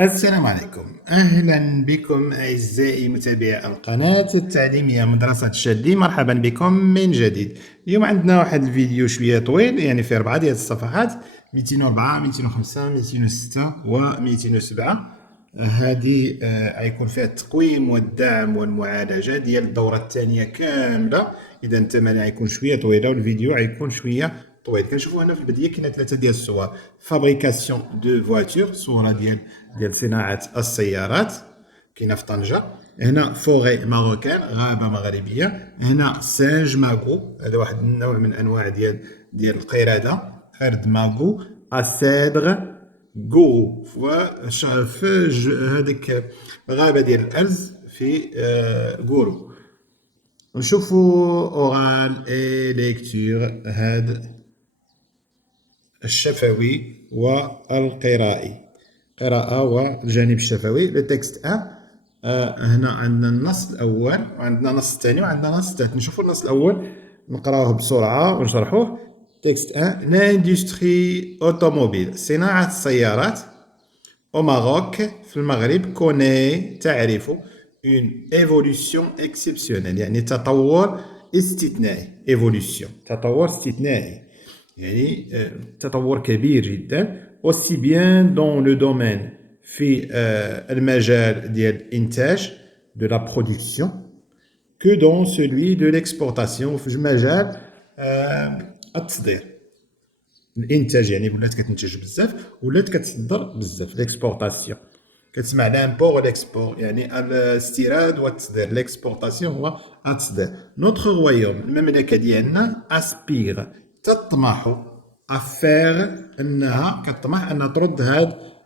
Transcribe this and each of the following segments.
السلام عليكم، أهلا بكم أعزائي متابعي القناة التعليمية مدرسة الشادي. مرحبا بكم من جديد. اليوم عندنا واحد الفيديو شوية طويل، يعني فيه 4 ديال الصفحات: 204 205 206 و 207. هذه غيكون فيها التقويم والدعم والمعالجة ديال الدورة الثانية كاملة. إذا الثمن غيكون شوية طويلة والفيديو غيكون شوية طويل. كنشوفوا هنا في البداية كاينة 3 ديال الصور: فابريكاسيون دو فواتور، صورة ديال صناعة السيارات، كاينة في طنجة. هنا فوغي ماروكان، غابة مغربية. هنا سانج ماغو، هذا واحد النوع من أنواع ديال القردة، قرد ماغو. أسيدغ غو، في هذيك غابة ديال الأرز في غورو. نشوفوا اورال اي ليكتور، هاد الشفوي والقرائي، قراءة والجانب الشفوي. لو تكست هنا عندنا النص الأول وعندنا النص الثاني وعندنا النص الثالث. نشوفوا النص الأول نقراوه بسرعة ونشرحوه. تكست لاندستري اوتوموبيل، صناعة السيارات، au Maroc في المغرب، كوني تعرف une évolution exceptionnelle، يعني تطور استثنائي. évolution تطور استثنائي، يعني تطور كبير جدا. aussi bien dans le domaine في المجال ديال الإنتاج de la production que dans celui de l'exportation، في مجال التصدير. الانتاج يعني ولات كتنتج بزاف، ولات كتصدر بزاف. ليكسبورطاسيون كتسمع لامبور والاكسبور، يعني الاستيراد والتصدير. ليكسبورطاسيون هو التصدير. نوتر رويوم، المملكه ديالنا، اسبير تطمح، افير انها كتطمح انها ترد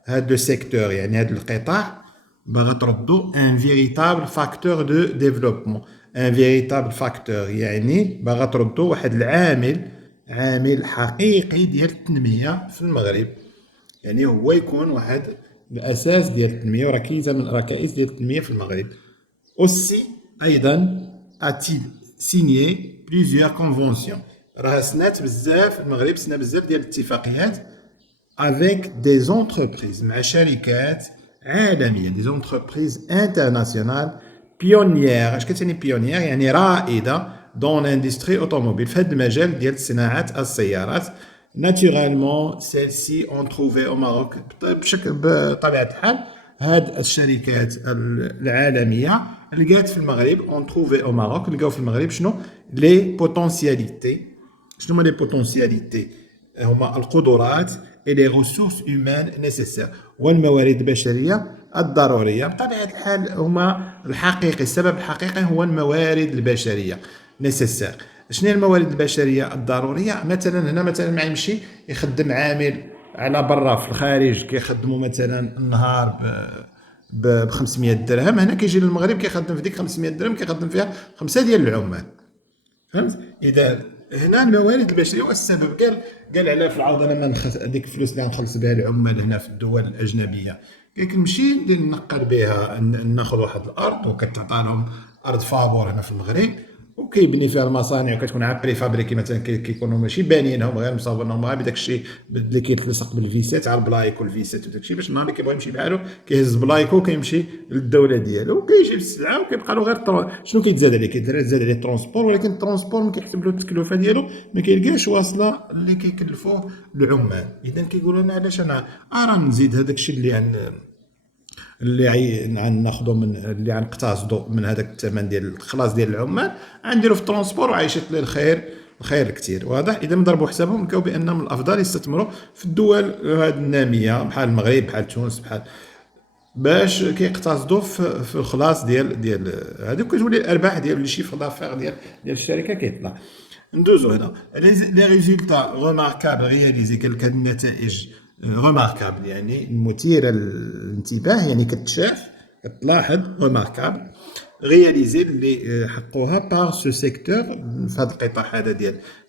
هاد لو سيكتور، يعني هاد القطاع باغا تردو ان فيريتابل فاكتور دو ديفلوبمون. ان فيريتابل فاكتور يعني باغا تردو واحد عامل حقيقي ديال التنميه في المغرب، يعني هو يكون واحد الاساس ديال التنميه وركيزه من الركائز ديال التنميه في المغرب. اوسي ايضا اتيل سينيي بليزيور كونفونسيون، راه سنات بزاف المغرب، سنا بزاف ديال الاتفاقيات avec des entreprises، مع شركات عالميه، des entreprises internationales pionnières. اش كتعني pionnière؟ يعني رائده dans l'industrie automobile، في هذا المجال ديال صناعه السيارات. naturellement celles-ci ont trouvé au Maroc، بطبيعه الحال هاد الشركات العالميه لقات في المغرب ont trouvé au Maroc، لقاو في المغرب شنو؟ les potentialités. شنو هما لي بوتونسياليتي؟ هما القدرات et les ressources humaines nécessaires، والموارد البشريه الضروريه. بطبيعه الحال هما الحقيقي، السبب الحقيقي هو الموارد البشريه nécessaire. شنو هي الموارد البشريه الضروريه؟ مثلا هنا مثلا ما يمشي يخدم عامل على برا في الخارج كيخدموا مثلا النهار ب 500 درهم، هنا كيجي للمغرب كيخدم في ديك 500 درهم كيخدم فيها 5 ديال العمال. فهمت؟ اذا هنا الموارد البشريه والسبب. قال علاه في العوض انا ما نخص هذيك الفلوس اللي غنخلص بها العمال هنا في الدول الاجنبيه، كنمشي نقر بها، ناخذ واحد الارض وكتعطى لهم ارض فابور هنا في المغرب، وكيبني فيها المصانع وكتكون عاد بري فابريكي، مثلا كيكونوا ماشي بانيينهم غير مصاوبينهم غير بداك الشيء اللي كيتلصق بالفيسات على البلايك والفيسات وداك الشيء، باش النهار اللي كيبغي يمشي بحالو كيهز بلايكو كيمشي للدوله ديالو وكيجيب السلعه وكيبقى له غير شنو كيتزاد عليه؟ كيتزاد عليه الترونسبور، ولكن الترونسبور ما كيحسب له التكلفه ديالو، ما كيلقاش واصله اللي كيكلفوه العمال. اذا كيقولوا لنا علاش انا راه نزيد هذاك الشيء اللي ناخذوا من اللي غنقتصدوا من هذاك الثمن ديال الخلاص ديال العمال، غنديروا في الترونسبور وعايشت ليه الخير كثير. واضح؟ اذا نضربوا حسابهم لقاو بان من الافضل يستثمروا في الدول هذه الناميه بحال المغرب بحال تونس بحال، باش كيقتصدوا في الخلاص ديال هذوك، كتولي الارباح ديال لي شيفر دافير ديال الشركه كيطلع. ندوزو هنا لي ريزولتا ريماركابل رياليزي، كانت النتائج ريماركابل يعني مثيره للانتباه، يعني كتشاف كتلاحظ ريماركابل رياليزي اللي حقوها بار سو سيكتور في هذا القطاع هذا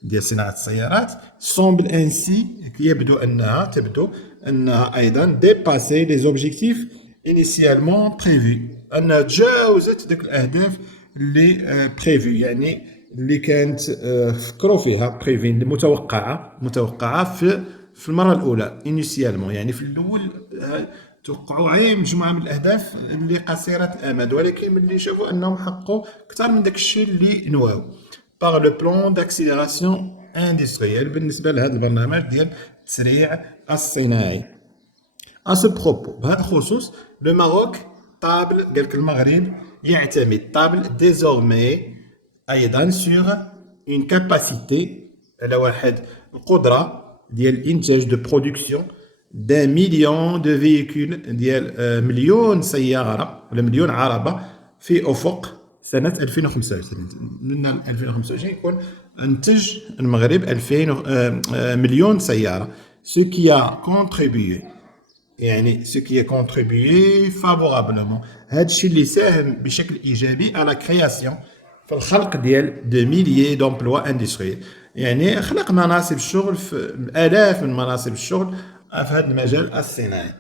ديال صناعه السيارات. سومبل انسي تبدو انها ايضا ديباسي لي زوبجيكتيف انيسيالمون بريفي، انها تجاوزت ديك الاهداف اللي بريفي، يعني اللي كانت فكروا فيها بريفي، اللي متوقعه في المره الاولى انيسيالمون، يعني في الاول توقعوا عليه مجموعه من الاهداف اللي قصيره الامد، ولكن ملي شافوا انهم حققوا اكثر من داك الشيء اللي نواو باغ لو بلان داكسيليراسيون اندستريال بالنسبه لهذا البرنامج ديال التسريع الصناعي. À ce propos, بهذا الخصوص لو ماروك طابل قال لك المغرب يعتمد طابل désormais ايضا sur une capacité على واحد القدره ديال الانتاج دو برودكسيون d'un million de véhicules ديال مليون سياره ولا مليون عربه في افق سنه 2025. من 2025 يكون انتج المغرب 2000 مليون سياره ce qui a contribué يعني ce qui a contribué favorablement هذا الشيء اللي ساهم بشكل ايجابي على كرياسيون في الخلق ديال دو ميليي دومبلوا اندستريال، يعني خلق مناصب الشغل في الاف من مناصب الشغل في هذا المجال الصناعي.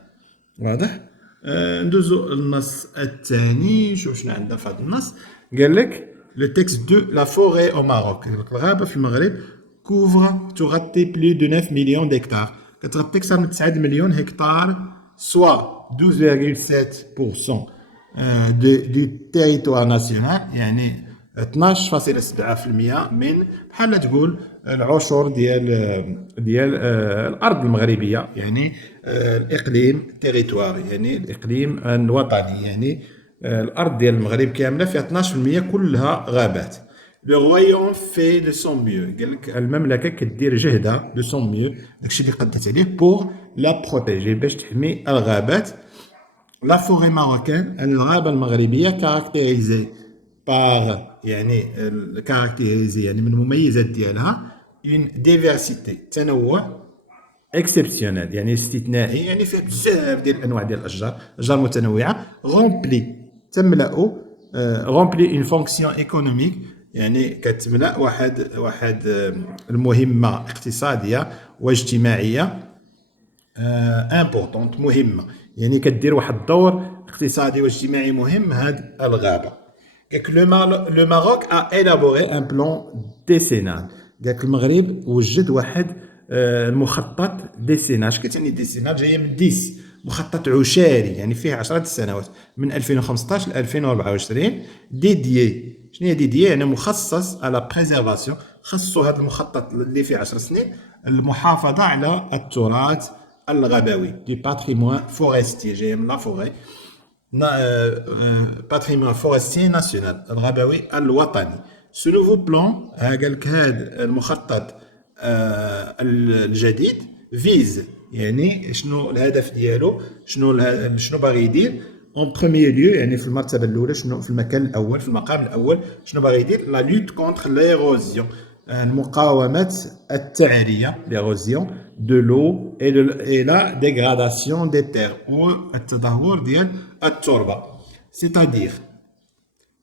واضح؟ ندوزو النص الثاني. شوف شنو عندنا في هذا النص. قال لك لو تكست دو لا فوري او ماروك، قال لك الغابه في المغرب كوفر تغطي بلو دو 9 مليون ديكتار، كتغطي اكثر من 9 مليون هكتار سوا 12.7% دو تيريتوار ناسيونال، يعني 12.7% من بحال تقول العشر ديال الارض المغربيه، يعني الاقليم تيريتوار يعني الاقليم الوطني، يعني الارض ديال المغرب كامله فيها 12% كلها غابات. لو رويون في دو سون ميو، قال لك المملكه كدير جهدها دو سون ميو داكشي اللي قدرت عليه بور لا بروتيجي باش تحمي الغابات. لا فوري ماروكان الغابه المغربيه كاركتيريزي باغ يعني كاركتيريزي يعني من المميزات ديالها اون ديفيرسيتي تنوع اكسبسيونيل يعني استثنائي، يعني فيها بزاف ديال الانواع ديال الاشجار، اشجار متنوعه غومبلي تملأ غومبلي اون فونكسيون ايكونوميك يعني كتملأ واحد المهمه اقتصاديه واجتماعيه امبورطونت مهمه، يعني كدير واحد الدور اقتصادي واجتماعي مهم هاد الغابه. قالك لو ماروك ا élaboré un plan décennal، قالك المغرب وجد واحد المخطط ديسينال. اش كتعني ديسينال؟ جايه من 10 مخطط عشاري، يعني فيه 10 سنوات من 2015 ل 2024 ديديي. شنو هي ديديي؟ يعني مخصص على بريزيرفاسيون، خصو هذا المخطط اللي فيه 10 سنين المحافظه على التراث الغابوي دي باتريمون فورستي، جايه من لا فوري باتريمون فورستي ناسيونال الغابوي الوطني. سو نوفو بلان قال لك هذا المخطط الجديد فيز يعني شنو الهدف ديالو، شنو باغي يدير اون بروميير ليو، يعني في المرتبه الاولى شنو في المكان الاول في المقام الاول شنو باغي يدير لا لوت كونتر ليروزيون مقاومه التعريه ليروزيون دو لو اي لا ديغراداسيون دي تير والتدهور ديال التربه. سيتادير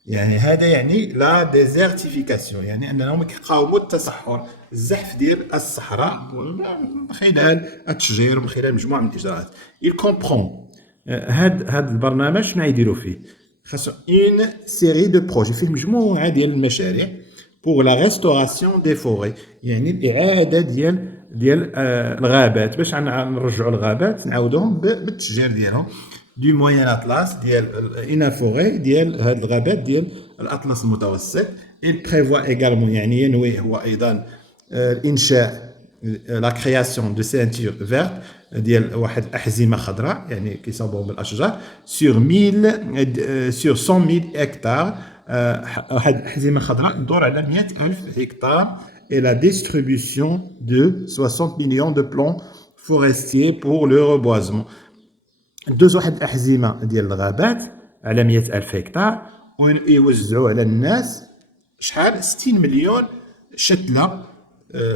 يعني هذا يعني لا ديزيرتيفيكاسيون، يعني انهم كيقاوموا التصحر الزحف ديال الصحراء من خلال التشجير ومن خلال مجموعه من الاجراءات. il comprend هاد البرنامج شنو غيديروا فيه؟ خاصو اون سيري دو بروجي، فيه مجموعه ديال المشاريع pour la restauration des forêts، يعني الاعاده ديال الغابات باش نرجعوا الغابات نعاودوهم بالتشجير ديالهم du moyen atlas ديال une forêt ديال هاد الغابات ديال الاطلس المتوسط. il prévoit également يعني ينوي هو ايضا الانشاء la création de ceintures vertes ديال واحد الاحزمه خضراء يعني كيصاوبوا بالاشجار sur 100,000 هكتار، واحد الاحزمه خضراء تدور على 100,000 هكتار et la distribution de 60 millions de plants forestiers pour le reboisement. دوز واحد الأحزمة ديال الغابات على 100,000 هكتار ويوزعوا على الناس شحال 60 مليون شتلة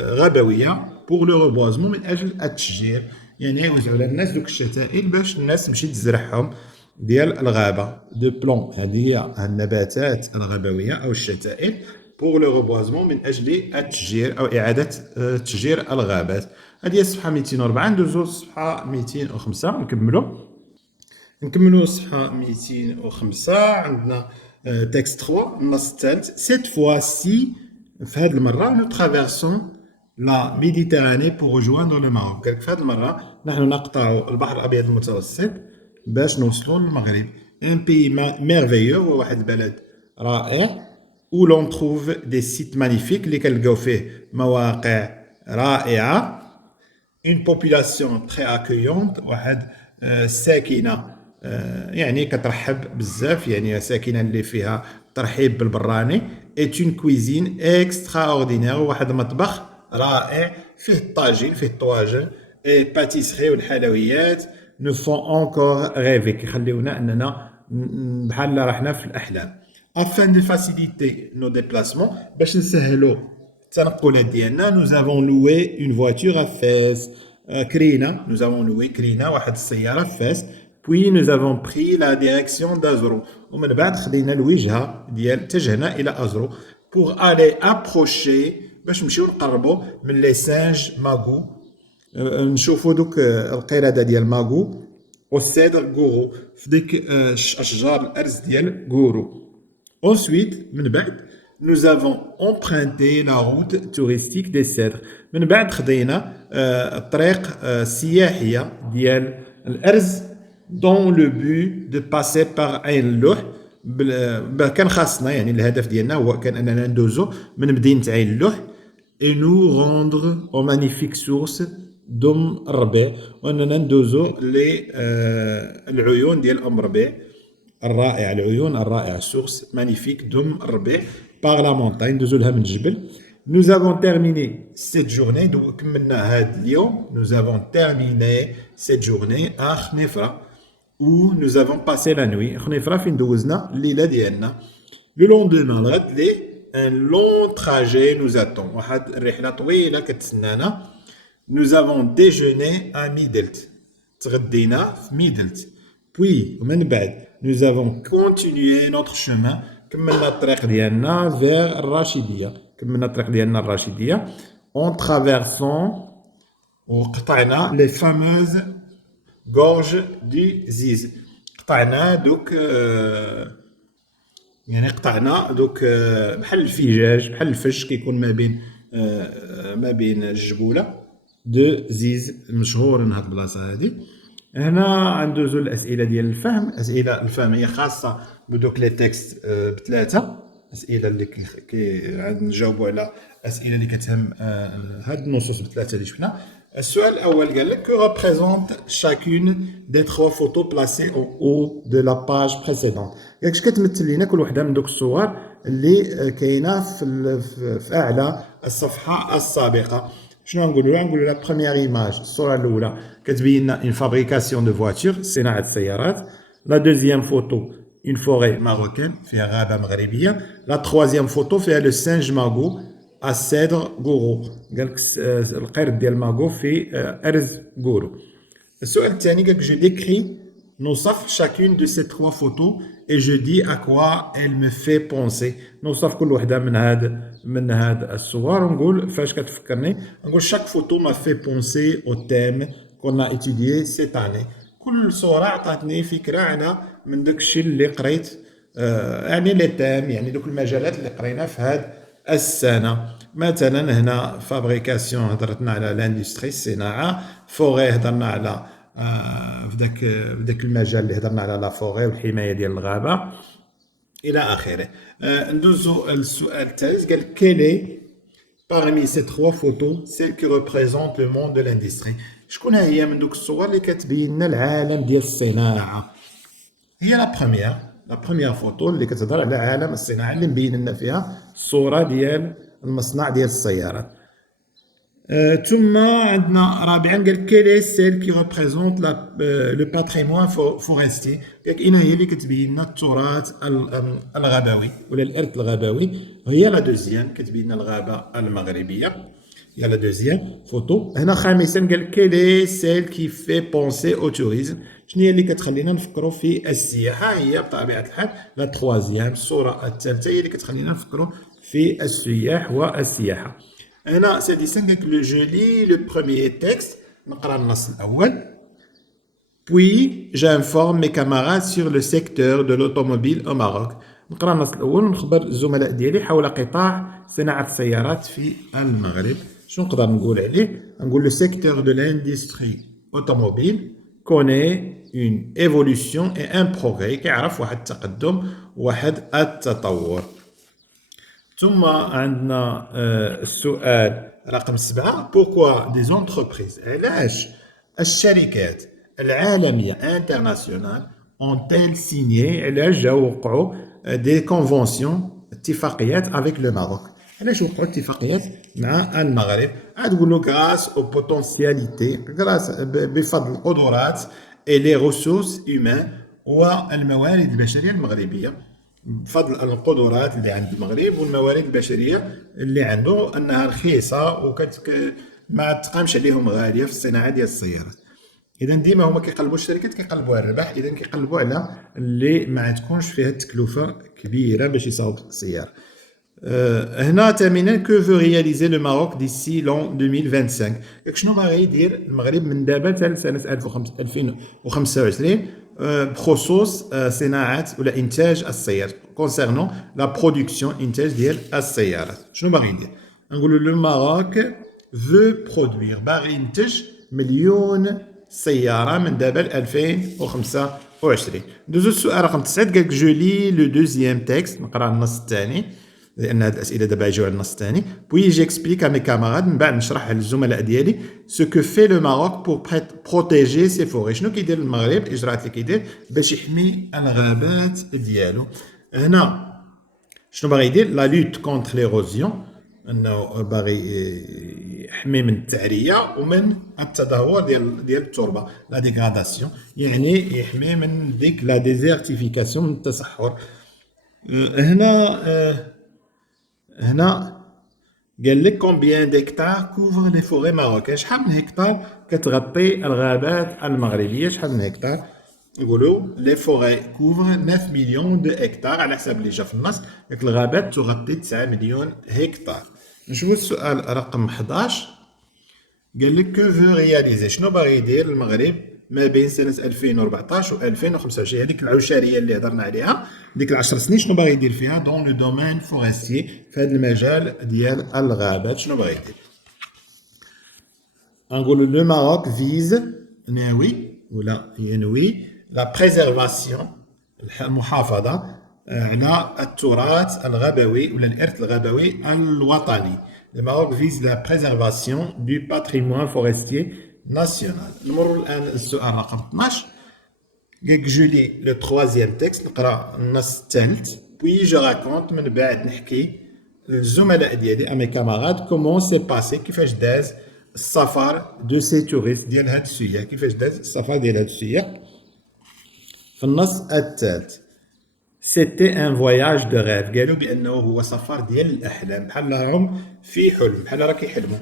غابوية بوغ لو ريبوازمون من أجل التشجير، يعني يوزعوا على الناس دوك الشتائل باش الناس تمشي تزرعهم ديال الغابة دو بلون. هذه هي النباتات الغابوية أو الشتائل بوغ لو ريبوازمون من أجل التشجير أو إعادة تشجير الغابات. هذه هي الصفحة 204. ندوزو الصفحة 205 نكملوا الصفحة 205. عندنا تكست 3 النص الثالث. سيت فوا سي في هذه المرة نو ترافيرسون لا ميديتيراني بور ريجواندر لو ماروك. قالك في هذه المرة نحن نقطع البحر الأبيض المتوسط باش نوصلوا للمغرب. ان بي ميرفيو هو واحد البلد رائع où l'on trouve des sites magnifiques اللي كنلقاو فيه مواقع رائعة. une population très accueillante واحد ساكنة يعني كترحب بزاف يعني ساكنة اللي فيها ترحيب بالبراني. est une cuisine extraordinaire واحد المطبخ رائع فيه الطاجين فيه الطواجن et pâtisserie والحلويات ne font encore rêver كيخليونا اننا بحال رحنا في الاحلام. afin de faciliter nos déplacements باش نسهلوا التنقلات ديالنا nous avons loué une voiture à Fès. كرينا nous avons loué كرينا واحد السيارة في فاس. puis nous avons pris la direction d'Azrou ومن بعد خدينا الوجهة ديال اتجهنا إلى أزرو pour aller approcher باش نمشيو نقربوا من لي سانج ماغو نشوفوا دوك القردة ديال ماغو والسيدر غورو في ديك أشجار الأرز ديال غورو. ensuite من بعد nous avons emprunté la route touristique des Cèdres. من بعد خدينا الطريق السياحية ديال الأرز dans le but de passer par عين اللوح. كان خاصنا يعني الهدف ديالنا هو كان أننا ندوزو من مدينة عين اللوح et nous rendre aux magnifiques sources d'Om Rabé وأننا ندوزو للعيون ديال أم ربيع الرائعة العيون الرائعة source magnifique d'Om Rabé par la montagne ندوزو لها من الجبل. nous avons terminé cette journée كملنا هذا اليوم nous avons terminé cette journée à خنيفرة où nous avons passé la nuit. خنيفرة فين دوزنا الليلة ديالنا. le lendemain الغد ليه un long trajet nous attend واحد الرحلة طويلة كتسنانا. nous avons déjeuné à Midelt تغدينا في ميدلت. puis ومن بعد nous avons continué notre chemin كملنا الطريق ديالنا vers الراشدية كملنا الطريق ديالنا الراشدية en traversant وقطعنا les fameuses gorges du Ziz. قطعنا دوك يعني قطعنا دوك بحال الفجاج بحال الفج كيكون ما بين الجبولة دو زيز مشهور هاد البلاصة هادي. هنا ندوزو الأسئلة ديال الفهم. أسئلة الفهم هي خاصة بدوك لي تكست بثلاثة أسئلة اللي نجاوبوا على أسئلة اللي كتهم هاد النصوص بثلاثة اللي شفنا. السؤال الأول قال لك que représente chacune des trois photos placées en haut de la page précédente. قال لك كتمثل لنا كل وحدة من دوك الصور اللي كاينة في أعلى الصفحة السابقة. شنو نقولوا نقولوا لا بروميير ايماج الصورة الأولى كتبين لنا une fabrication de voiture صناعة السيارات. لا دوزيام فوتو une forêt marocaine فيها غابة مغربية. لا تروازيام فوتو فيها لو سانج ماغو السيدر غورو قال لك القرد ديال ماغو في أرز غورو. السؤال الثاني قال لك جو ديكري نوصف chacune de ces trois photos et je dis à quoi elle me fait penser. نوصف كل وحده من هاد الصور ونقول فاش كتفكرني. نقول chaque photo m'a fait penser au thème qu'on a étudié cette année. كل صورة عطاتني فكرة على من داك الشيء اللي قريت يعني لي تام يعني دوك المجالات اللي قرينا في هاد السنة. مثلا هنا فابريكاسيون هضرتنا على لاندستري الصناعة. فوغي هضرنا على في داك المجال اللي هضرنا على لا فوغي والحماية ديال الغابة إلى آخره. ندوزو السؤال الثالث قال quelle est parmi ces trois photos celle qui représente le monde de l'industrie. شكون هي من دوك الصور اللي كتبين لنا العالم ديال الصناعة. هي لا بروميير فوتو اللي كتهضر على عالم الصناعة اللي مبين لنا فيها الصورة ديال المصنع ديال السيارات. ثم عندنا رابعا قال quelle est celle qui représente le patrimoine forestier. قال إنا هي اللي كتبين لنا التراث الغابوي ولا الإرث الغابوي. هي لا دوزيام كتبين لنا الغابة المغربية هي لا دوزيام فوتو. هنا خامسا قال quelle est celle qui fait penser au tourisme. شنو هي اللي كتخلينا نفكروا في السياحة. هي بطبيعة الحال لا تروازيام الصورة الثالثة هي اللي كتخلينا نفكروا في السياح والسياحة. هنا سادسا قال لك جو لي لو بروميير تكست نقرا النص الأول. puis j'informe mes camarades sur le secteur de l'automobile au Maroc. نقرا النص الأول ونخبر الزملاء ديالي حول قطاع صناعة السيارات في المغرب. شنو نقدر نقول عليه؟ نقول le secteur de l'industrie automobile connaît une évolution et un progrès كيعرف واحد التقدم واحد التطور. ثم عندنا السؤال رقم 7 pourquoi des entreprises علاش الشركات العالمية internationales ont-elles signé علاش جاو وقعوا des conventions اتفاقيات avec le Maroc علاش وقعوا اتفاقيات مع المغرب غتقول له grâce aux potentialités grâce بفضل القدرات et les ressources humaines والموارد البشرية المغربية بفضل القدرات اللي عند المغرب والموارد البشريه اللي عنده انها رخيصه ما تقامش عليهم غاليه في الصناعه ديال السيارات. اذا ديما هما كيقلبوا الشركات كيقلبوا على الربح اذا كيقلبوا على اللي ما تكونش فيها التكلفه كبيره باش يصاوب السياره. هنا ثامنا كو فو رياليزي لو ماروك ديسي لون 2025 شنو باغي يدير المغرب من دابا حتى سنه 2025 بخصوص صناعه ولا انتاج السيارات كونسيرنون لا برودكسيون انتاج ديال السيارات شنو باغي يدير نقولوا لو ماروك فو برودوير باغي ينتج مليون سياره من دابا ل 2025. ندوزو السؤال رقم 9 قالك جو لي لو دوزيام تيكست نقرا النص الثاني لان هاد الاسئله دابا يجيو على النص الثاني بوي جي اكسبليك ا مي كاماراد من بعد نشرح للزملاء ديالي سو كو في لو ماروك بور بروتيجي سي فوري شنو كيدير المغرب الاجراءات اللي كيدير باش يحمي الغابات ديالو. هنا شنو باغي يدير لا لوت كونتر ليروزيون انه باغي يحمي من التعريه ومن التدهور ديال التربه لا ديغراداسيون يعني يحمي من ديك لا ديزيرتيفيكاسيون من التصحر. هنا قال لك كومبيان ديكتار كوفر لي فوري ماروكان شحال من هكتار كتغطي الغابات المغربيه شحال من هكتار نقولوا لي فوري كوفر 9 مليون دو هكتار على حسب اللي جا في النص ديك الغابات تغطي 9 مليون هكتار. نشوفوا السؤال رقم 11 قال لك كو فو رياليزي شنو باغي يدير المغرب ما بين سنه 2014 و 2025 هذيك العشريه اللي هضرنا عليها ديك 10 سنين شنو باغي يدير فيها دون لو دومين فورستي في هذا المجال ديال الغابات شنو باغي يدير. نقولوا لو ماروك فيز ناوي ولا ينوي لا بريزيرفاسيون المحافظه على التراث الغابوي ولا الارث الغابوي الوطني. Le Maroc vise la préservation du patrimoine forestier national. نمروا الان السؤال رقم 12 قالك جو لي لو تروازيام تكست نقرا النص الثالث بوي جو راكونت من بعد نحكي للزملاء ديالي امي كاماراد كومون سي باسي كيفاش داز السفر دو سي توريست ديال هاد السياح كيفاش داز السفر ديال هاد السياح. في النص الثالث سيتي ان فواياج دو غيف قالوا بانه هو سفر ديال الاحلام بحال راهم في حلم بحال راه كيحلموا.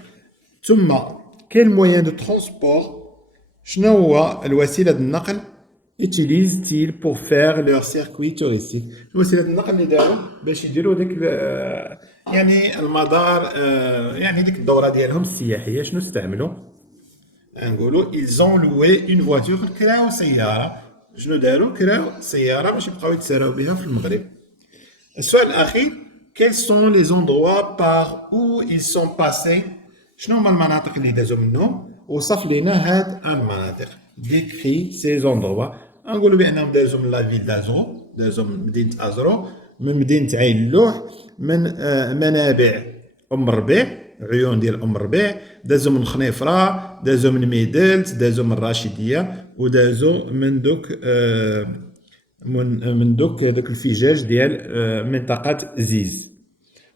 ثم كاين مويان دو ترونسبور شنو هو الوسيله ديال النقل utilise-t-il pour faire leur circuit touristique وسيله النقل اللي داروا باش يديروا ديك يعني المدار يعني ديك الدوره ديالهم السياحيه شنو استعملوا نقولوا ils ont loué une voiture كراو سياره شنو داروا كراو سياره باش يبقاو يتساراو بها في المغرب. السؤال الاخير quels sont les endroits par où ils sont passés شنو هما المناطق اللي دازوا منهم وصف لنا هاد المناطق décrit ces endroits. نقولوا بانهم دازوا من لا فيل دازرو دازوا من مدينه ازرو من مدينه عين اللوح من منابع ام ربيع عيون ديال ام ربيع دازوا من خنيفره دازوا من ميدلت دازوا من الراشديه ودازوا من دوك داك الفجاج ديال منطقه زيز.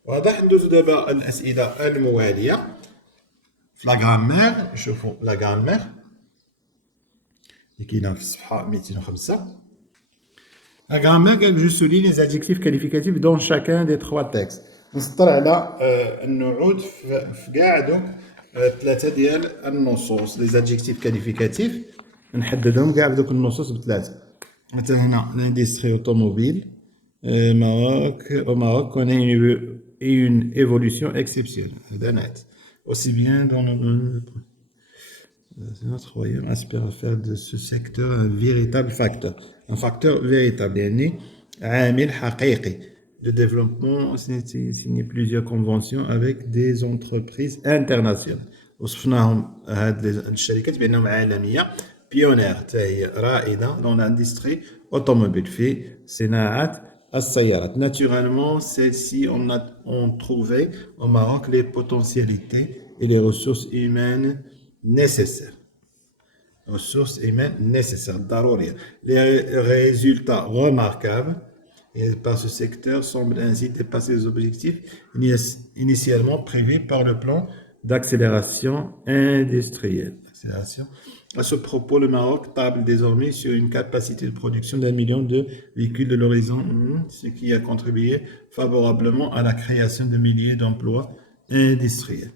واضح. ندوزو دابا الاسئله المواليه في لا غرامير نشوفوا لا غرامير اللي كاينه في الصفحه 205. لا غرامير قال جو سولي لي زادجيكتيف كاليفيكاتيف دون شاكان دي 3 تيكست نسطر على النعود في كاع دوك ثلاثه ديال النصوص لي زادجيكتيف كاليفيكاتيف نحددهم كاع بدوك النصوص بثلاثه. مثلا هنا لاندستري اوتوموبيل Maroc connaît une évolution exceptionnelle. Aussi bien dans notre royaume aspire à faire de ce secteur un véritable facteur. Un facteur véritable. يعني عامل حقيقي. De développement signé plusieurs conventions avec des entreprises internationales. وصفناهم هاد الشركات بأنهم عالمية pionnière تاهي رائدة dans l'industrie automobile في صناعة السيارات. Naturellement, celle-ci on trouvait au Maroc les potentialités et les ressources humaines nécessaires. Ressources humaines nécessaires, ضرورية. Les résultats remarquables et par ce secteur semblent ainsi dépasser les objectifs initialement prévus par le plan d'accélération industrielle. À ce propos, le Maroc table désormais sur une capacité de production d'1 million de véhicules de l'horizon, ce qui a contribué favorablement à la création de milliers d'emplois industriels.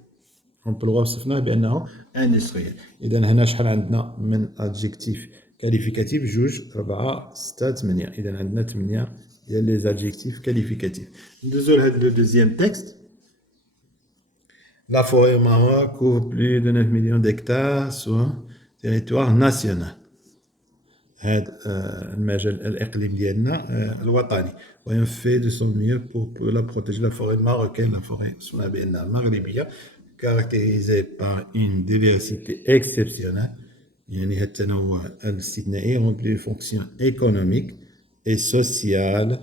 Emploi وصفناه بأنه industriel. إذا هنا شحال عندنا من adjectif qualificatif 2 4 6 8. إذا عندنا 8 ديال les adjectifs qualificatifs. ندوزو لهاد le deuxième texte. La forêt au Maroc couvre plus de 9 millions d'hectares sur territoire national. هذا المجال الإقليم ديالنا الوطني. وين fait de son mieux pour la protéger. La forêt marocaine, la forêt اسمها بأنها مغربية, caractérisée par une diversité exceptionnelle, يعني هذا التنوع الاستثنائي remplit des fonctions économiques et sociales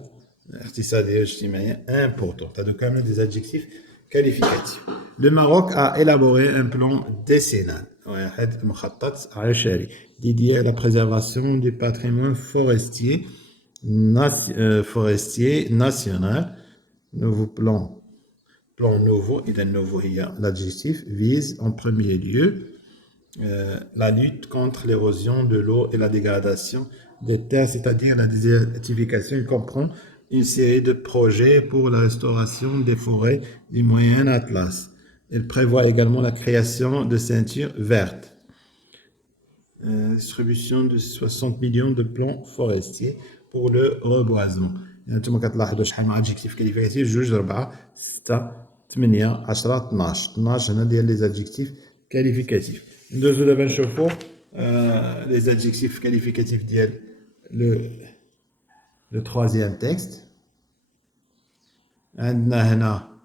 اقتصادية واجتماعية importantes. هادو كامل des adjectifs qualificatifs. Le Maroc a élaboré un plan décennal واحد مخطط عشري dédié à la préservation du patrimoine forestier national. Nouveau plan nouveau, et d'un nouveau, il y a l'adjectif, vise en premier lieu la lutte contre l'érosion de l'eau et la dégradation des terres, c'est-à-dire la désertification. Il comprend une série de projets pour la restauration des forêts du Moyen Atlas. Il prévoit également la création de ceintures vertes. Distribution de 60 millions de plants forestiers pour le reboisement. انتم كتلاحظوا شحال من adjectif qualificatif 2 4 6 8 10 12 هنا ديال les adjectifs qualificatifs. ندوزو دابا نشوفوا les adjectifs qualificatifs ديال le troisième texte. عندنا هنا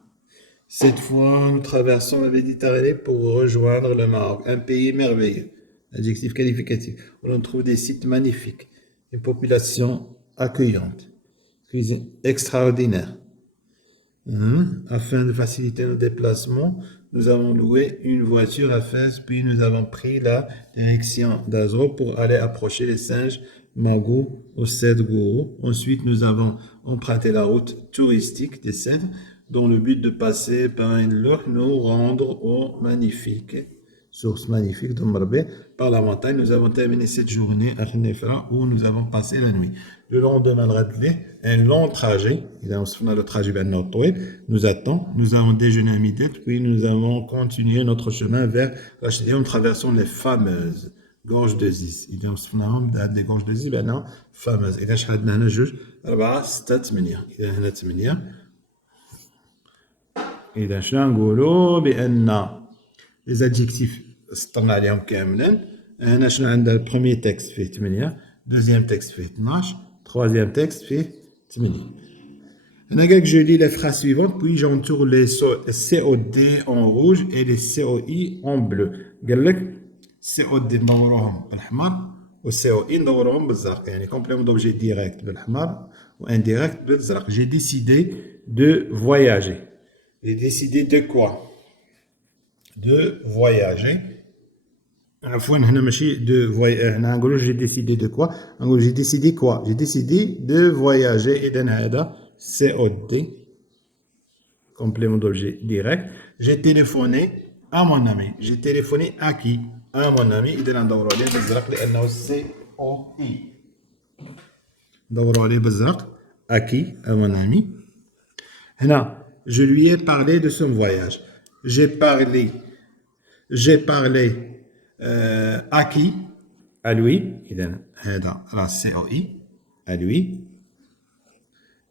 cette fois nous traversons la Méditerranée pour rejoindre le Maroc, un pays merveilleux. Adjectif qualificatif. Où l'on trouve des sites magnifiques, une population accueillante, cuisine extraordinaire. Afin de faciliter nos déplacements, nous avons loué une voiture à Fès, puis nous avons pris la direction d'Azro pour aller approcher les singes Magou au Cèdre Gourou. Ensuite, nous avons emprunté la route touristique des Cèdres, dans le but de passer par une loch, nous rendre au magnifique source magnifique de Marbé par la montagne. Nous avons terminé cette journée à Khnefra où nous avons passé la nuit. Le lendemain, un long trajet, le trajet nous attend. Nous avons déjeuné à midi, puis nous avons continué notre chemin vers Rachidi en traversant les fameuses gorges de Ziz. Les gorges de Ziz, fameuses. إذا شحال عندنا هنا 2 4 6 8. إذا هنا 8. إذا شنو نقولوا بأن les adjectifs سطرنا عليهم كاملين. هنا شنو عندنا البروميير تكست فيه 8, دوزيام تكست فيه 12, troisième texte فيه 8. هنا قالك je lis les phrases suivantes puis j'entoure les COD en rouge et les COI en bleu. قالك COD ندوروهم بالأحمر و COI ندوروهم بالزرق, يعني complément d'objet direct بالأحمر و indirect بالزرق. J'ai décidé de voyager. J'ai décidé de quoi? De voyager. عفوا هنا ماشي de voyager. هنا نقولوا j'ai décidé de quoi. نقول j'ai décidé quoi. J'ai décidé de voyager. إذا هذا COD complément d'objet direct. J'ai téléphoné à mon ami. J'ai téléphoné à qui? À mon ami. إذا ندوروا عليه بالزرق لأنه COI. ندوروا عليه بالزرق à qui? À mon ami. هنا je lui ai parlé de son voyage. J'ai parlé à qui? À lui. إذا هذا راه COI. À lui.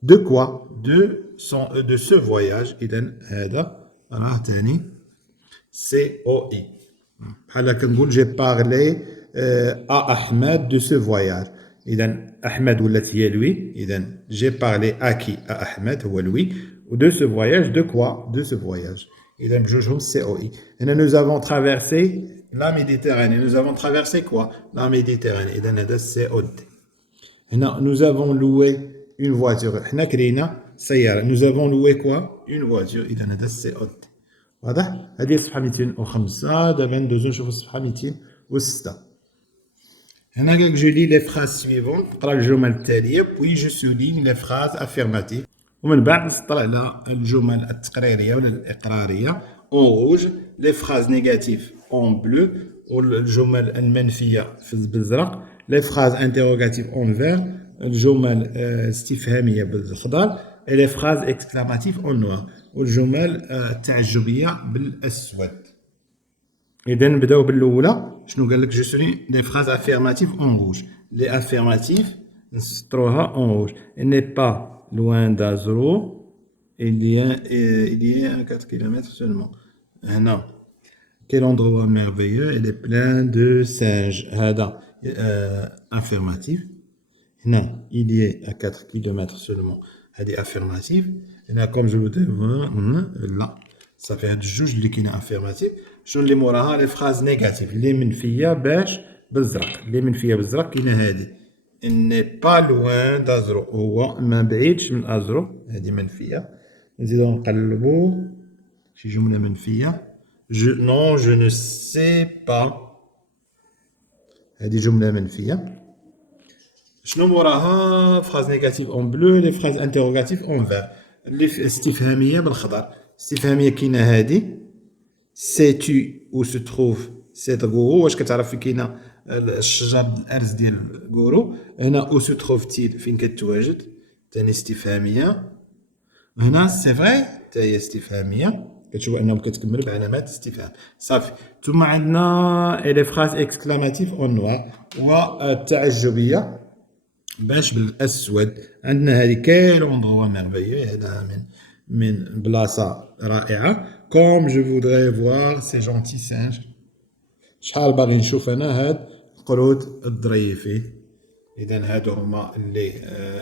De quoi? De ce voyage. إذا هذا راه تاني COI. بحال كنقول j'ai parlé à Ahmed de ce voyage. إذا أحمد ولات هي lui. إذا j'ai parlé à qui? À Ahmed هو lui. De ce voyage, de quoi? De ce voyage. إذا بجوجهم COI. هنا nous avons traversé la Méditerranée. Nous avons traversé quoi? La Méditerranée. إذن هذا COD. هنا nous avons loué une voiture. حنا كرينا سيارة. Nous avons loué quoi? Une voiture. إذن هذا COD. واضح؟ هذه الصفحة 205. دابا ندوزو نشوفو الصفحة 206. هنا قالك جو لي لي فراز سويفون، نقرا الجمل التالية بوي جو سوليغ لي فراز افيرماتيف، ومن بعد نسطر على الجمل التقريرية ولا الإقرارية اون روج، لي فراز نيجاتيف اون بلو، والجمل المنفية بالازرق، لي فراز انتيروغاتيف اون فير، الجمل الاستفهامية بالخضر، et les phrases exclamatives en noir، والجمل التعجبية بالأسود. إذا نبداو بالأولى. شنو قال لك؟ جو سولي لي فراز افيرماتيف اون روج. لي افيرماتيف نسطروها اون روج. Il n'est pas loin d'Azuro. Il y a 4 km seulement. هنا quel endroit merveilleux. Il est plein de singes. هذا affirmatif. هنا il y a 4 km seulement. هذه affirmatif. هنا comme je vous dis لا صافي هاد الجوج اللي كاينه affirmatif. شنو اللي موراها؟ لي فراز نيجاتيف اللي منفيه باش بالزرق. اللي منفيه بالزرق كاينه هذه اني با لوان دازرو، هو ما بعيدش من ازرو، هذه منفيه. نزيدو نقلبو شي جمله منفيه. جو نو جو نو سي با، هذه جمله منفيه. شنو موراها؟ فراز نيجاتيف اون بلو، لي فراز انتيروغاتيف اون فير، اللي استفهاميه بالخضر. استفهاميه كاينه هذه sais-tu où se trouve cette gourou؟ واش كتعرف فين كاينه الشجر الارز ديال الغورو؟ هنا où se trouve-t-il فين كتواجد، ثاني استفهاميه. هنا سي فري حتى هي استفهاميه، كتشوف انه كتكمل بعلامات استفهام. صافي. ثم عندنا لي فراز اكسكلاماتيف اون نوار، والتعجبيه باش بالاسود. عندنا هذه كاين اندروا ميرفيو، هذا من بلاصه رائعه. Comme je voudrais voir ces gentils singes. شحال باغي نشوف انا هاد القرود الظريفين. اذا هادو هما اللي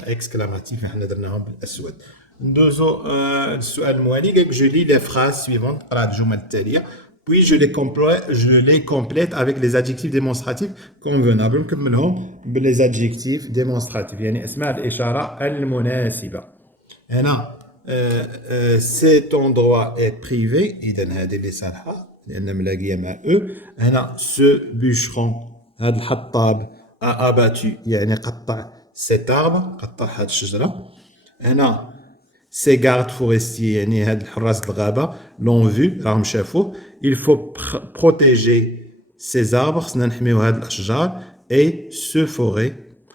اكسكلاماتيف حنا درناهم بالاسود. ندوزو السؤال الموالي. قالك جو لي لي فراز سويفون، قرا الجمل التاليه puis je les complète avec les adjectifs démonstratifs convenables. نكملهم باللي adjectifs démonstratifs يعني اسماء الاشاره المناسبه. هنا cet endroit est privé. إذن هذه اللي صالحة لأن ملاقية مع أو. هنا ce bûcheron، هذا الحطاب abattu يعني قطع cet arbre، قطع هذه الشجرة. هنا ces gardes forestiers يعني هاد الحراس الغابة l'ont vu راهم شافوه. il faut protéger ces arbres، خصنا نحميو هاد الأشجار. et ce forêt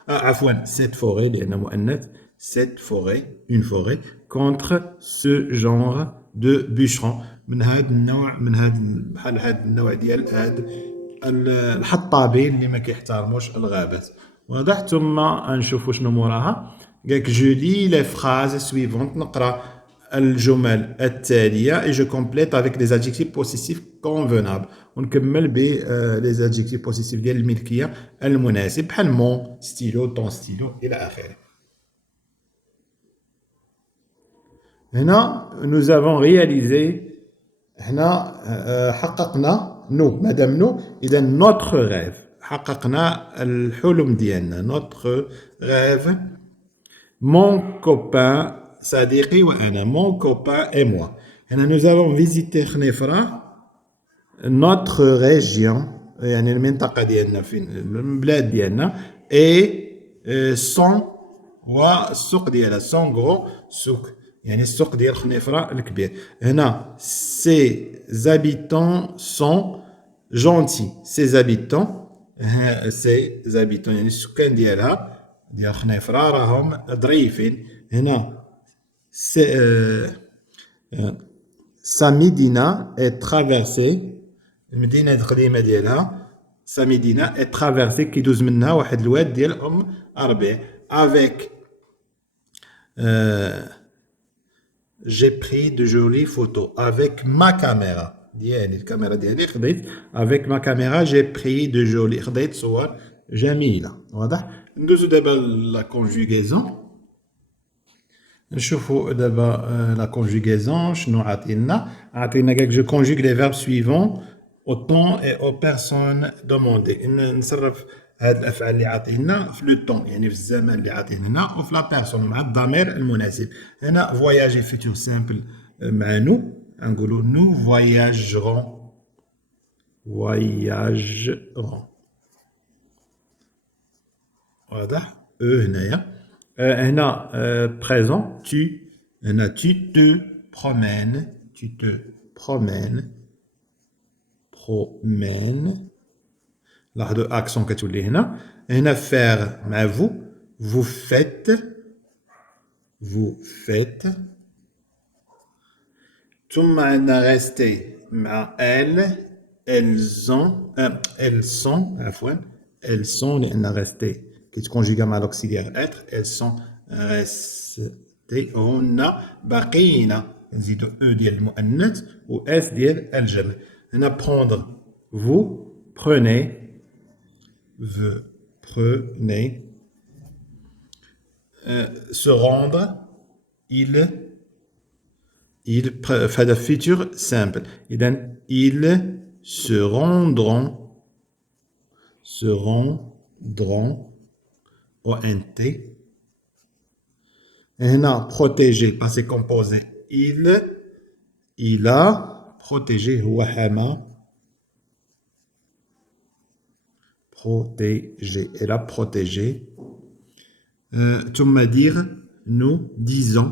عفوا cette forêt لأنه مؤنث. cette forêt une forêt contre ce genre de bûcheron، من هذا النوع، من هذا بحال هذا النوع ديال هاد الحطابين اللي ما كيحترموش الغابات. واضح. ثم نشوفوا شنو موراها. قالك جو لي لي فراز سويفونت، نقرا الجمل التاليه et je complète avec les adjectifs possessifs convenables، ونكمل ب les adjectifs possessifs ديال الملكيه المناسب بحال مون ستيلو طون ستيلو الى اخره. هنا nous avons réalisé، هنا حققنا نو، مادام نو اذا notre rêve، حققنا الحلم ديالنا. notre rêve. mon copain صديقي وانا، mon copain et moi. هنا nous avons visité خنيفرة، notre région يعني المنطقة ديالنا، فين البلاد ديالنا. et son والسوق ديالها، son gros سوق يعني السوق ديال خنيفرة الكبير. هنا ses habitants sont gentils. ses habitants يعني السكان ديالها ديال خنيفرة راهم ظريفين. هنا sa médina est traversée، المدينة القديمة ديالها sa médina est traversée كيدوز منها واحد الواد ديال ربيع. avec j'ai pris de jolies photos avec ma caméra ديالي، الكاميرا ديالي خديت. avec ma caméra j'ai pris de jolies، خديت صور جميلة. واضح. ندوزو دابا لا كونجوغيزون. نشوفوا دابا لا كونجوغيزون شنو عطينا. عطينا قالك جو كونجوغ لي فيرب سويفون au temps et aux personnes demandées. نصرف هاد الافعال اللي عاطينا في لو طون يعني في الزمن اللي عاطينا وفي لا بيرسون مع الضمير المناسب. هنا فواياجي فيتور سامبل مع نو نقولوا نو فواياجرون فواياجرون واضح هنايا. هنا présent tu هنا tu te promènes لاحظوا اكسون كتولي هنا. هنا faire مع vous faites ثم عندنا rester مع elles sont لأن rester كيتكونجيغا مع l'auxiliaire être elles sont restées. هنا بقينا نزيدو او ديال المؤنث و اس ديال الجمع. هنا prendre vous prenez se rendre fait de futur simple. Ils se rendront ONT. هنا protéger passé composé il a protégé هو حمى protéger elle a protégé. ثم dire nous disons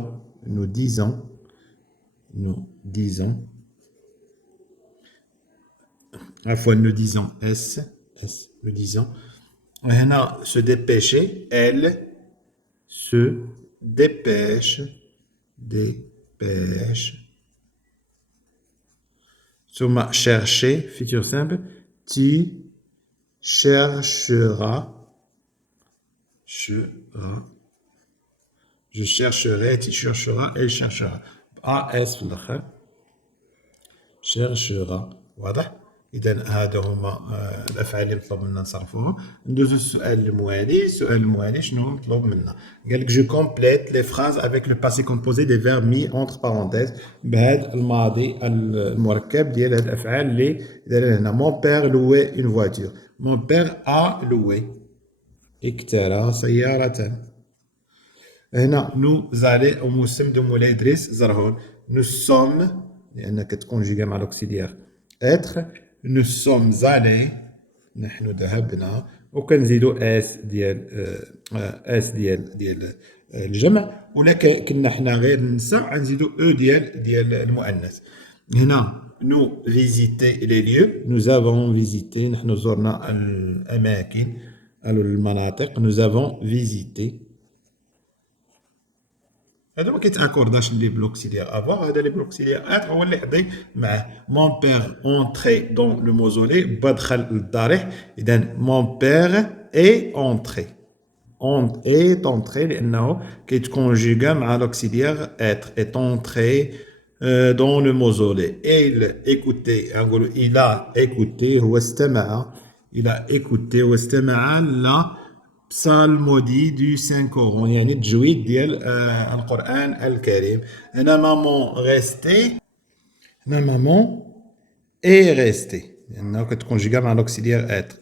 à la fois nous disons S nous disons. هنا se dépêcher elle se dépêche ثم chercher futur simple tu chercheras je chercherai tu chercheras elle cherchera AS في الآخر cherchera. واضح؟ إذا هادو هما الأفعال اللي مطلوب منا نصرفوهم. ندوزو للسؤال الموالي شنو مطلوب منا؟ قالك جو كومبليت لي فراز افيك لو باسي كومبوزي دي فيرب مي اونتر بارونتيز بهاد الماضي المركب ديال هاد الأفعال اللي دايرين هنا. مون بير لوي اون فواتور مون بير ا لوي اكترى سيارة. هنا نو زالي او موسم دو مولاي دريس زرهون نو سوم لأن كتكونجيغا مع لوكسيليير être nous sommes allés نحن ذهبنا وكنزيدو اس ديال الجمع ولا كنا حنا غير ننسى غنزيدو او ديال المؤنث. هنا nous visiter les lieux nous avons visité نحن زرنا الأماكن المناطق nous avons visité. هذا ما كيتاكورداش لي بلوكسيليير افوار هذا لي بلوكسيليير اتر هو اللي يعطي مع مون بير اونتري دون لو موزولي با دخل للضريح. اذا مون بير اي اونتري اي اونتري لانه كيتكونجيغا مع لوكسيليير اتر اي اونتري دون لو موزولي. il écoutait نقولوا il a écouté هو استمع il a écouté واستمع لا psalmodie du Saint-Coran يعني التجويد ديال القرآن الكريم. هنا مامون ريستي هنا مامون اي ريستي لأنه كتكونجيغا مع لوكسيليير اتر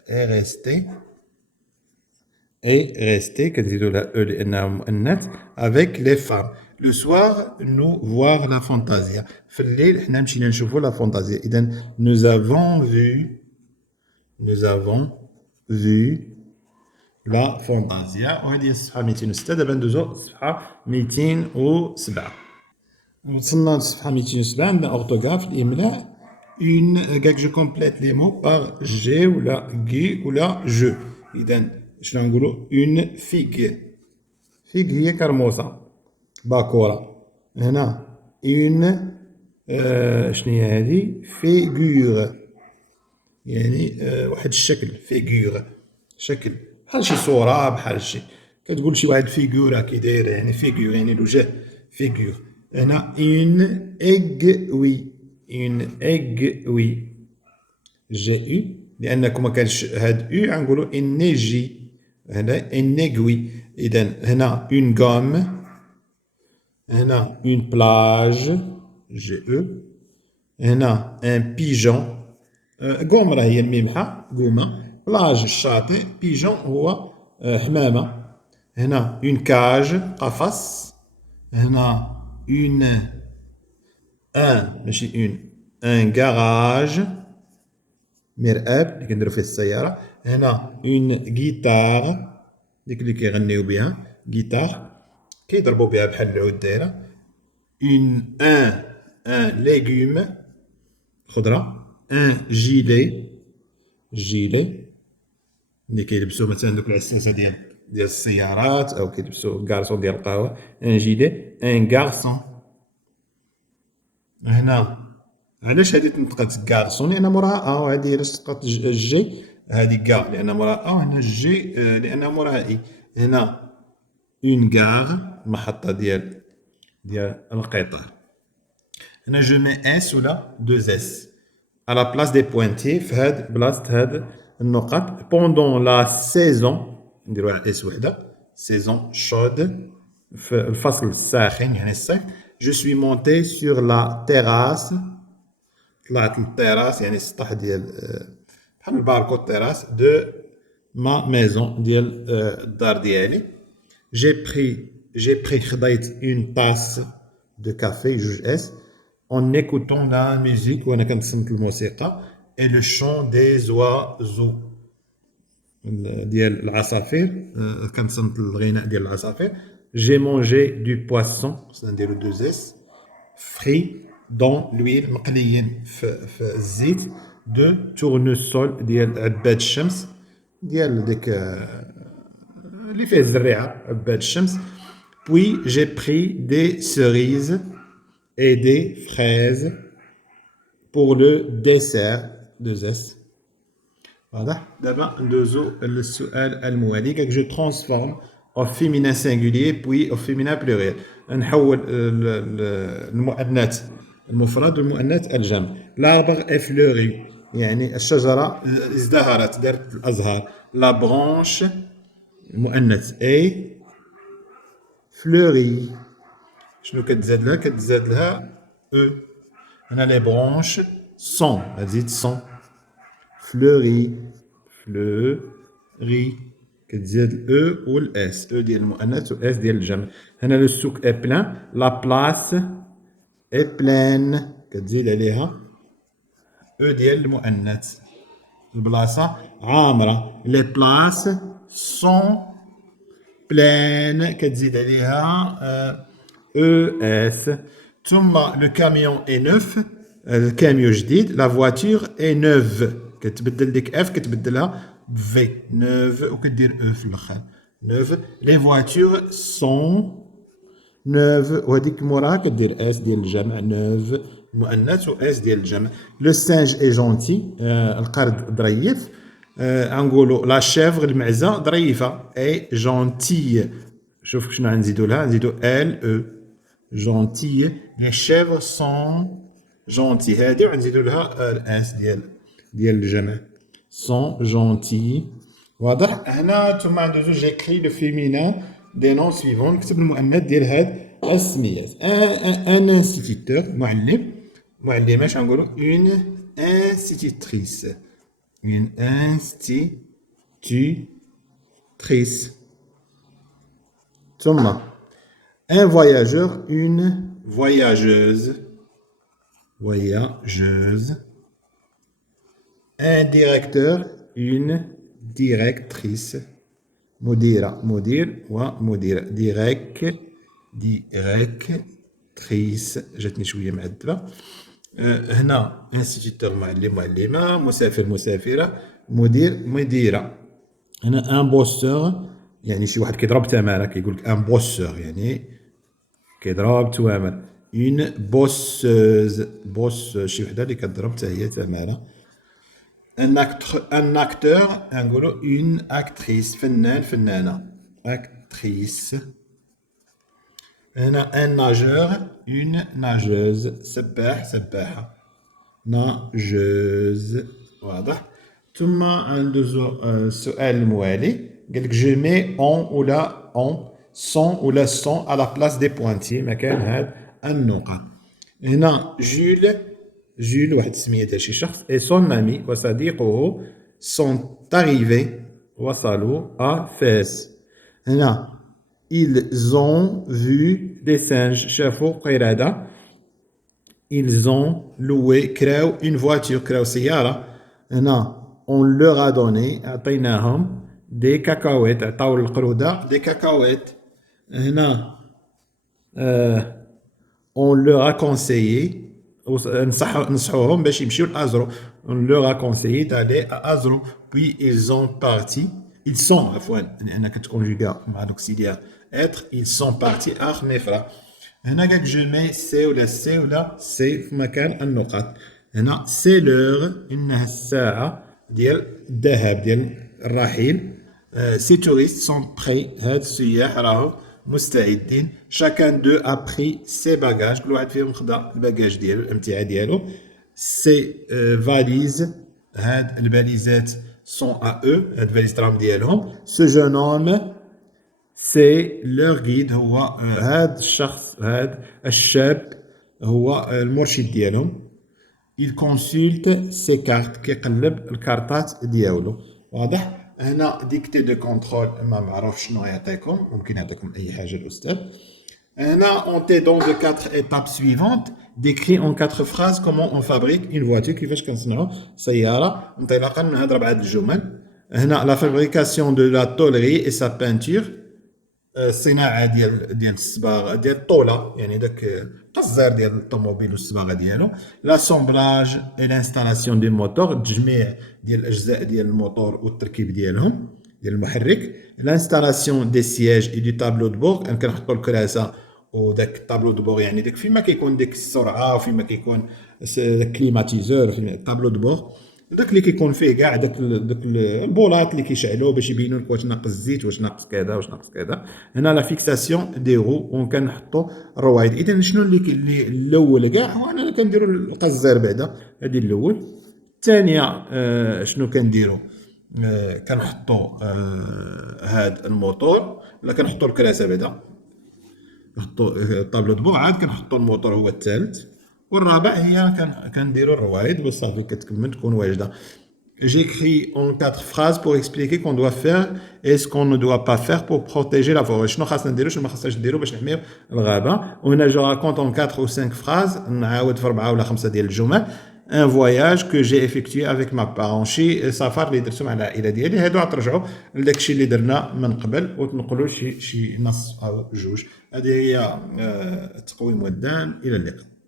اي ريستي كنزيدو لها او لأنها مؤنث avec les femmes. Le soir nous voir la fantasia في الليل حنا مشينا نشوفو لا فانتازيا. إذا nous avons vu لا فانتازيا. وهذه الصفحة 206. دابا ندوزو الصفحة 207. وصلنا للصفحة 207 عندنا أورتوغراف الإملاء اون قالك جو كومبليت لي مو باغ جي ولا كي ولا جو. إذا شنو نقولو اون فيغ هي كرموسة باكورة. هنا اون شنو هي هادي فيغور يعني واحد الشكل فيغور شكل بحال شي صورة بحال شي كتقول شي واحد فيغورا كي داير يعني فيغور يعني الوجه فيغور. هنا اون ايغوي جي او لأنكم ما كانش هاد او غنقولو انيجي هنا انيغوي. إذا هنا اون غوم هنا اون بلاج جي او هنا ان بيجون قومرة هي الممحة قومة. بلاج الشاطئ. بيجون هو حمامة. هنا اون كاج قفص. هنا اون ماشي ان كاراج مرآب اللي كنديرو فيه السيارة. هنا اون غيتار ديك اللي كيغنيو بها غيتار كيضربو بها بحال العود دايرة. ان ليغوم خضرة. ان جيلي اللي كيلبسو مثلا دوك العساسة ديال السيارات او كيلبسو كارسون ديال القهوة. ان جيلي. ان غارسون. هنا علاش هادي تنطقات كارسون؟ لان موراها وهادي علاش تنطقات الجي هادي كاع لان موراها وهنا الجي لانها موراها اي. هنا اون كار محطة ديال القطار. هنا جو مي اس ولا دوز اس على بلاص دي بوينتي في هاد بلاصة هاد النقط. بوندون لا سيزون نديروها اس وحدة. سيزون شود في الفصل الساخن يعني الصيف. جو سوي مونتي سور لا تيراس طلعت للتيراس يعني السطح ديال بحال البالكو التيراس دو ما ميزون ديال الدار ديالي. جي بري خديت اون طاس دو كافي جوج اس en écoutant la musique وانا كنتصنت الموسيقى et le chant des oiseaux ديال العصافير. كنتصنت الغناء ديال العصافير. j'ai mangé du poisson خصنا نديرو دوز اس frit dans l'huile مقليين في الزيت de tournesol ديال عباد الشمس ديال ديك اللي فيه الزريعه عباد الشمس. puis j'ai pris des cerises et des fraises pour le dessert. deux S. واضح. دابا ندوزو للسؤال الموالي. قالك جو ترانسفورم au féminin singulier puis au féminin pluriel. نحول المؤنث المفرد والمؤنث الجمع. l'arbre est fleuri يعني الشجرة ازدهرت دارت الأزهار. la branche المؤنث est fleurie. شنو كتزاد لها؟ كتزاد لها او. هنا لي برونش سون غتزيد سون. فلوري كتزاد الاو والاس. او ديال المؤنث واس ديال الجمع. هنا لو سوق اي بلان. لا بلاص اي بلان كتزيد عليها او ديال المؤنث. البلاصة عامرة. لي بلاص سون بلان كتزيد عليها ES. ثم le camion est neuf. الكاميو جديد. la voiture est neuve كتبدل ديك اف كتبدلها في نوف وكدير او في الاخر. نوف. les voitures sont neuves وهذيك موراها كدير اس ديال الجمع نوف المؤنث و اس ديال الجمع. le singe est gentil القرد ظريف. غنقولوا لا شيفغ المعزة ظريفة اي جونتي. شوف شنو غنزيدو لها نزيدو ال او جونتي. لي شيفغ سون جونتي هادي وغنزيدو لها الاس ديال الجمع سون جونتي. واضح. هنا ثم ندوزو جيكري لو فيمينان دي نون سويفون نكتب المؤنث ديال هاد السميات. ان انستيتيتور معلمة اش غنقولو اون انستيتيتريس. une institutrice. ثم un voyageur une voyageuse. un directeur une directrice. مدير ومديرة. directrice جاتني شوية معذبة. هنا انستيتيتور معلمة. مسافر مسافرة. مديرة. هنا ان بوستور يعني شي واحد كيضرب تمارة كيقول لك ان بوستور يعني كيضرب توامر. اون بوسوز شي وحدة اللي كتضرب حتى هي تمارة. ان اكتور نقولو اون اكتريس فنانة. اكتريس. هنا ان ناجور اون ناجوز سباحة. ناجوز. واضح. ثم ندوزو السؤال الموالي. قالك جو مي اون ولا اون سون ولا سون على بلاص دي بوانتي مكان هاد النقط. هنا جول جول واحد السمية تاع شي شخص et son ami وصديقه sont arrivés وصلوا à Fès. هنا ils ont vu des singes شافوا قردة. Ils ont loué كراو une voiture كراو سيارة. هنا on leur a donné أعطيناهم des cacahuètes عطاو القرودة des cacahuètes. هنا on leur a conseillé نصحوهم باش يمشيو لأزرو. on leur a conseillé d'aller à Azrou puis ils ont parti ils sont عفوا لأن كتكونجوغا مع l'auxiliaire être ils sont partis à خنيفرة. هنا قالك جو مي سي ولا سي ولا سي في مكان النقط. هنا سي لور إنها الساعة ديال الذهاب ديال الرحيل. سي توريست سون بخي هاد السياح راهو مستعدين. شاكان دو ابري سي باجاج كل واحد فيهم خدا الباجاج ديالو الامتعه ديالو. سي فاليز هاد الباليزات سون ا او هاد الفاليز تراهم ديالهم. سو جون هوم سي لور غيد هو هاد الشخص هاد الشاب هو المرشد ديالهم. il consulte ses cartes كيقلب الكارطات ديالو. واضح؟ هنا ديكتي دو كونترول ما معروف شنو يعطيكم ممكن يعطيكم اي حاجه الاستاذ. هنا on te donne de 4 étapes suivantes décrit en 4 phrases comment on fabrique une voiture كيفاش كنصنعوا سياره انطلاقا من هاد 4 الجمل. هنا la fabrication de la tôlerie et sa peinture الصناعه ديال الصباغه ديال الطوله يعني داك القزار ديال الطوموبيل والصباغه ديالو. لاسومبلاج اي لانستالاسيون دي موتور التجميع ديال الاجزاء ديال الموتور والتركيب ديالهم ديال المحرك. لانستالاسيون دي سياج اي دي طابلو دو بور يعني كنحطوا الكراسه وداك الطابلو دو بور يعني داك فيما كيكون ديك السرعه وفيما كيكون داك كليماتيزور في الطابلو دو بور داك اللي كيكون فيه كاع داك البولات اللي كيشعلوا باش يبينوا لك واش ناقص الزيت واش ناقص كذا واش ناقص كذا. هنا لا فيكساسيون دي رو وكنحطوا الروايد. اذا شنو اللي الاول كاع هو انا كنديروا القزار بعدا هذه الاول. الثانيه شنو كنديروا كنحطوا هاد الموتور ولا كنحطوا الكراسه بعدا نحطوا طابلو دو بور عاد كنحطوا الموتور هو الثالث. والرابع هي كنديروا الروايد وصافي كتكمل تكون واجده. J'écris en 4 phrases pour expliquer qu'on doit faire et ce qu'on ne doit pas faire pour protéger la forêt. شنو خاصنا نديرو شنو ما خاصناش نديرو باش نحميو الغابه. وهنا جو raconte en 4 ou 5 phrases نعاود في 4 ولا 5 ديال الجمل. un voyage que j'ai effectué avec ma parents شي سفر اللي درتو مع العائله ديالي. هادو غترجعوا لداكشي اللي درنا من قبل وتنقلوا شي نص او جوج. هذه هي التقويم والدال. الى اللقاء.